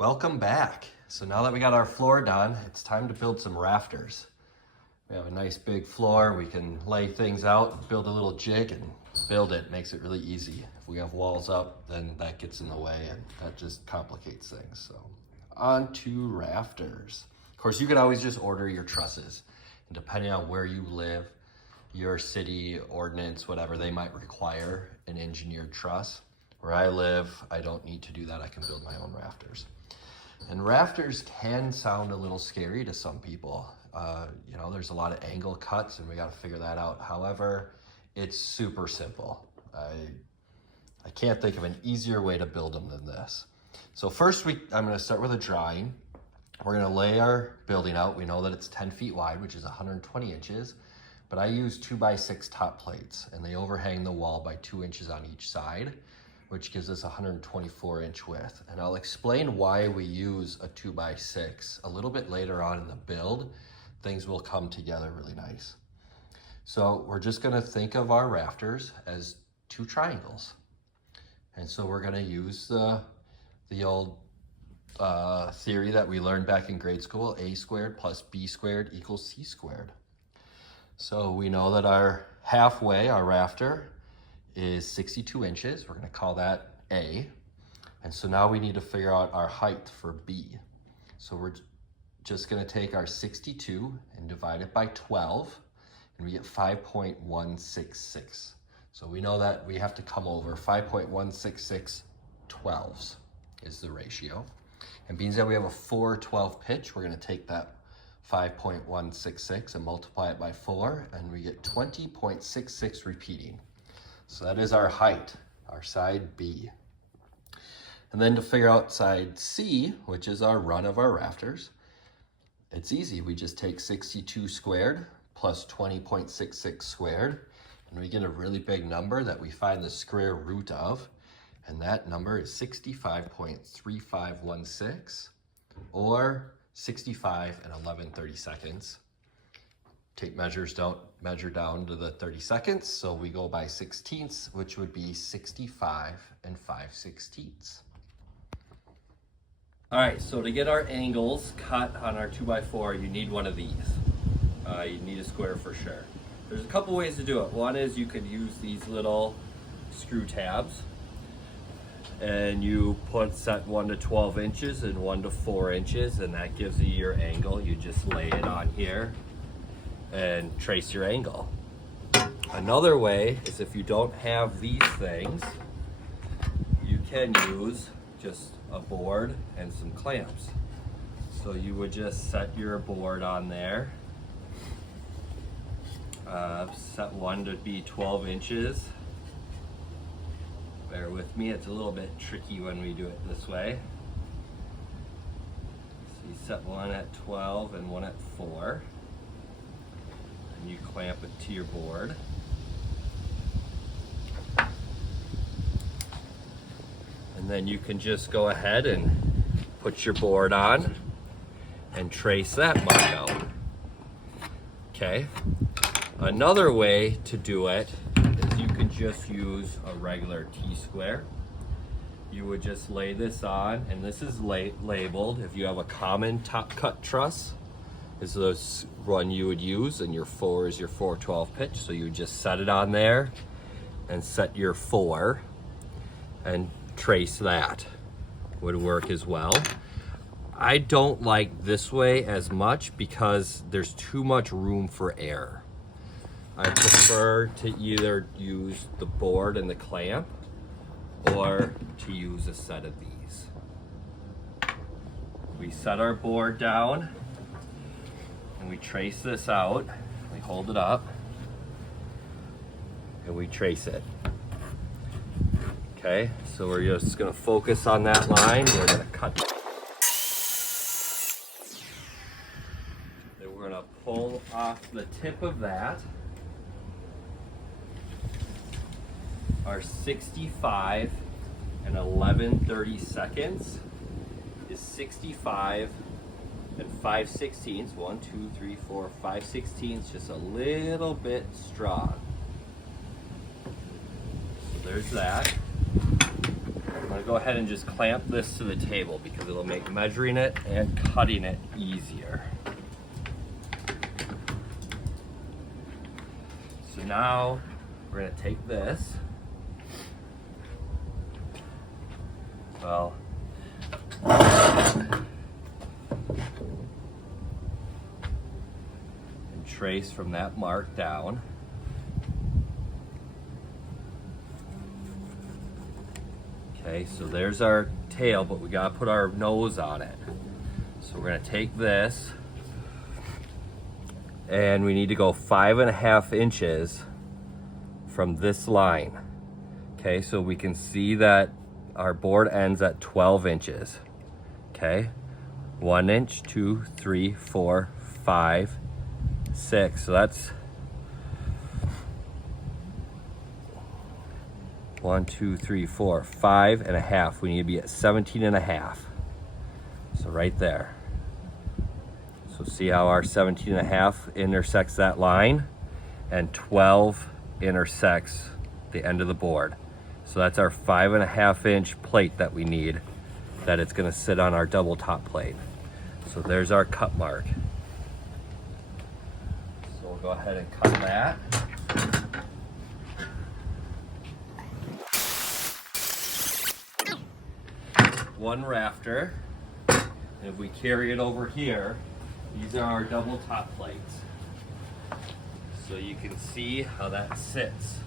Welcome back. So now that we got our floor done, it's time to build some rafters. We have a nice big floor. We can lay things out, build a little jig and build it. Makes it really easy. If we have walls up, then that gets in the way and that just complicates things. So on to rafters. Of course, you could always just order your trusses. And depending on where you live, your city ordinance, whatever, they might require an engineered truss. Where I live, I don't need to do that. I can build my own rafters. And rafters can sound a little scary to some people. You know, there's a lot of angle cuts and we got to figure that out. However, it's super simple. I can't think of an easier way to build them than this. So first I'm going to start with a drawing. We're going to lay our building out. We know that it's 10 feet wide, which is 120 inches, but I use 2x6 top plates and they overhang the wall by 2 inches on each side, which gives us 124 inch width. And I'll explain why we use a 2x6 a little bit later on in the build. Things will come together really nice. So we're just gonna think of our rafters as two triangles. And so we're gonna use the old theory that we learned back in grade school, a squared plus b squared equals c squared. So we know that our halfway, our rafter, is 62 inches. We're going to call that A. And so now we need to figure out our height for B. So we're just going to take our 62 and divide it by 12, and we get 5.166. So we know that we have to come over 5.166 12s is the ratio. And being that we have a 4/12 pitch, we're going to take that 5.166 and multiply it by 4, and we get 20.66 repeating. So that is our height, our side B. And then to figure out side C, which is our run of our rafters, it's easy. We just take 62 squared plus 20.66 squared, and we get a really big number that we find the square root of, and that number is 65.3516, or 65 and 11/32. Take measure down to the 30 seconds, so we go by 16ths, which would be 65 and 5/16. All right, so to get our angles cut on our 2x4, you need one of these. You need a square for sure. There's a couple ways to do it. One is you could use these little screw tabs, and you set 1 to 12 inches and 1 to 4 inches, and that gives you your angle. You just lay it on here and trace your angle. Another way is if you don't have these things, you can use just a board and some clamps. So you would just set your board on there, set one to be 12 inches. Bear with me, it's a little bit tricky when we do it this way. So you set one at 12 and one at 4. And you clamp it to your board. And then you can just go ahead and put your board on and trace that mark out. Okay. Another way to do it is you can just use a regular T-square. You would just lay this on, and this is labeled. If you have a common top cut truss, is the one you would use, and your 4 is your 4/12 pitch. So you would just set it on there and set your 4 and trace that. Would work as well. I don't like this way as much because there's too much room for error. I prefer to either use the board and the clamp or to use a set of these. We set our board down and we trace this out. We hold it up and we trace it. Okay, so we're just gonna focus on that line. We're gonna cut. Then we're gonna pull off the tip of that. Our 65 and 11/32 is 65 and 5/16. 1, 2, 3, 4, 5/16, just a little bit strong. So there's that. I'm gonna go ahead and just clamp this to the table because it'll make measuring it and cutting it easier. So now we're gonna take this, and trace from that mark down. Okay, so there's our tail, but we gotta put our nose on it. So we're gonna take this, and we need to go 5.5 inches from this line. Okay, so we can see that our board ends at 12 inches. Okay, 1 inch, 2, 3, 4, 5, 6. So that's 1, 2, 3, 4, 5.5. We need to be at 17.5. So right there. So see how our 17.5 intersects that line, and 12 intersects the end of the board. So that's our 5.5 inch plate that we need, that it's gonna sit on our double top plate. So there's our cut mark. So we'll go ahead and cut that. One rafter. And if we carry it over here, these are our double top plates. So you can see how that sits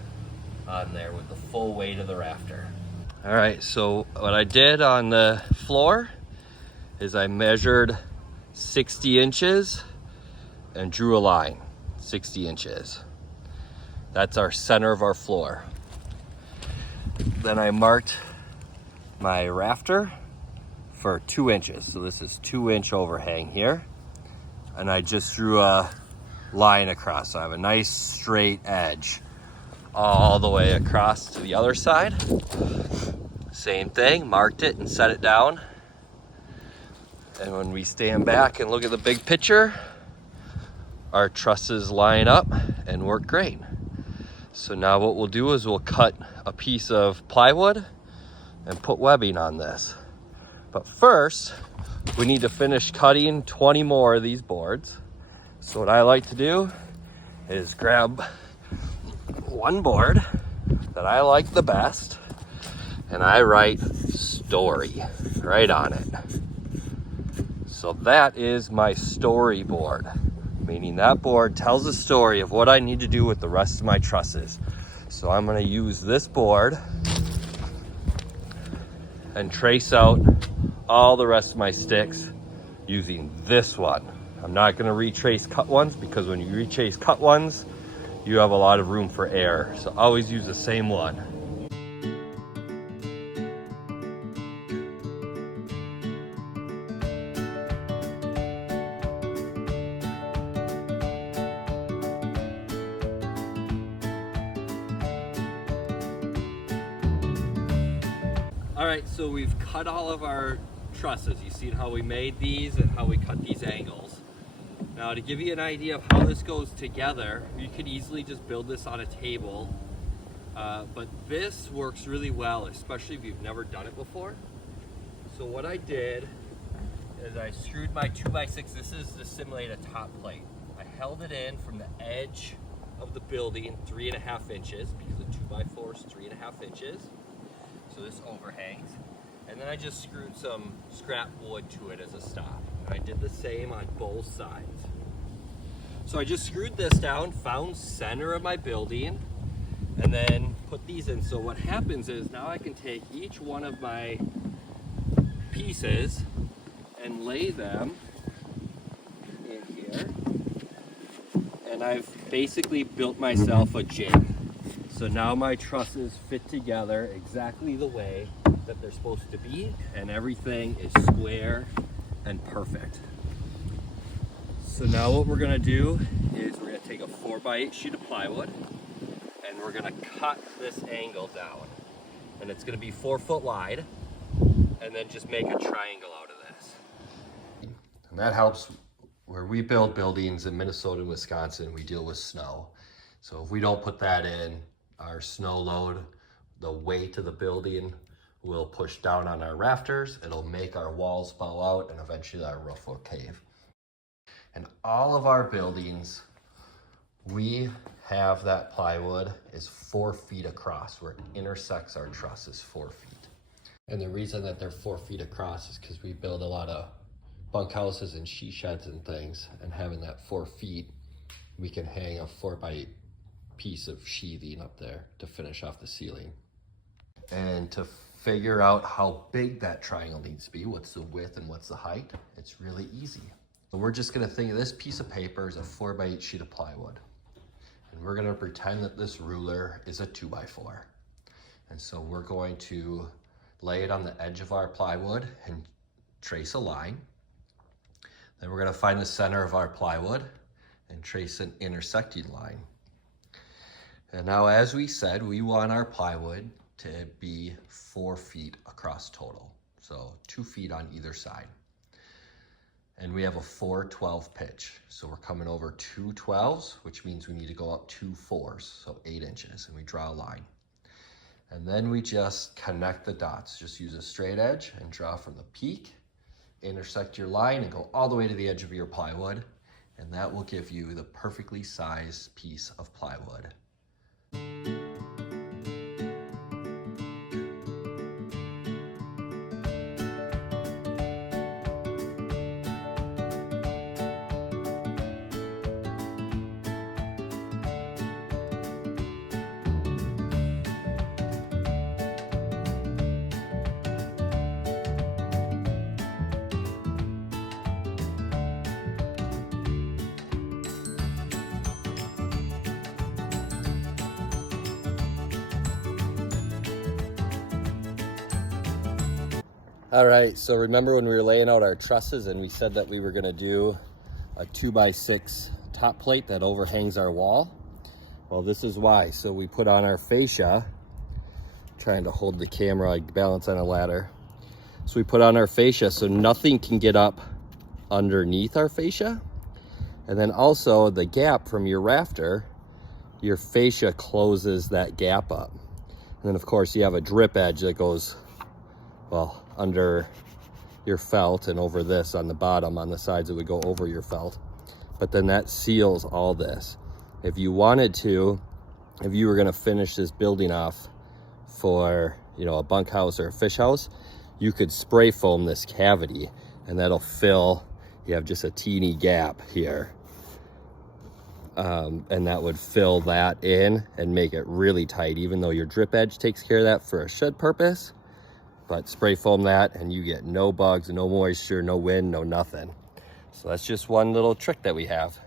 on there with the full weight of the rafter. All right, so what I did on the floor is I measured 60 inches and drew a line, 60 inches. That's our center of our floor. Then I marked my rafter for 2 inches. So this is 2-inch overhang here. And I just drew a line across. So I have a nice straight edge all the way across to the other side. Same thing, marked it and set it down. And when we stand back and look at the big picture, our trusses line up and work great. So now what we'll do is we'll cut a piece of plywood and put webbing on this. But first, we need to finish cutting 20 more of these boards. So what I like to do is grab one board that I like the best, and I write story right on it. So that is my storyboard, meaning that board tells a story of what I need to do with the rest of my trusses. So I'm gonna use this board and trace out all the rest of my sticks using this one. I'm not gonna retrace cut ones, because when you retrace cut ones, you have a lot of room for error. So always use the same one. All right, so we've cut all of our trusses. You've seen how we made these and how we cut these angles. Now, to give you an idea of how this goes together, you could easily just build this on a table, but this works really well, especially if you've never done it before. So what I did is I screwed my 2x6, this is to simulate a top plate. I held it in from the edge of the building 3.5 inches, because the 2x4 is 3.5 inches. So this overhangs. And then I just screwed some scrap wood to it as a stop. And I did the same on both sides. So I just screwed this down, found center of my building, and then put these in. So what happens is now I can take each one of my pieces and lay them in here. And I've basically built myself a jig. So now my trusses fit together exactly the way that they're supposed to be, and everything is square and perfect. So now what we're gonna do is we're gonna take a 4x8 sheet of plywood, and we're gonna cut this angle down. And it's gonna be 4 foot wide, and then just make a triangle out of this. And that helps where we build buildings in Minnesota and Wisconsin, we deal with snow. So if we don't put that in, our snow load, the weight of the building will push down on our rafters. It'll make our walls bow out and eventually our roof will cave. And all of our buildings, we have that plywood is 4 feet across where it intersects our truss is 4 feet. And the reason that they're 4 feet across is because we build a lot of bunkhouses and she sheds and things, and having that 4 feet, we can hang a 4x8 piece of sheathing up there to finish off the ceiling. And to figure out how big that triangle needs to be, what's the width and what's the height, it's really easy. So we're just gonna think of this piece of paper as a 4x8 sheet of plywood. And we're gonna pretend that this ruler is a 2x4. And so we're going to lay it on the edge of our plywood and trace a line. Then we're gonna find the center of our plywood and trace an intersecting line. And now, as we said, we want our plywood to be 4 feet across total. So 2 feet on either side. And we have a 4/12 pitch. So we're coming over 2 12s, which means we need to go up 2 4s, so 8 inches, and we draw a line. And then we just connect the dots. Just use a straight edge and draw from the peak, intersect your line and go all the way to the edge of your plywood. And that will give you the perfectly sized piece of plywood. All right, so remember when we were laying out our trusses and we said that we were gonna do a 2x6 top plate that overhangs our wall? Well, this is why. So we put on our fascia, trying to hold the camera like balance on a ladder. So we put on our fascia so nothing can get up underneath our fascia. And then also the gap from your rafter, your fascia closes that gap up. And then of course you have a drip edge that goes, well, under your felt and over this on the bottom. On the sides it would go over your felt, but then that seals all this. If you wanted to, if you were going to finish this building off for, you know, a bunkhouse or a fish house, you could spray foam this cavity and that'll fill, you have just a teeny gap here, and that would fill that in and make it really tight, even though your drip edge takes care of that for a shed purpose. But spray foam that and you get no bugs, no moisture, no wind, no nothing. So that's just one little trick that we have.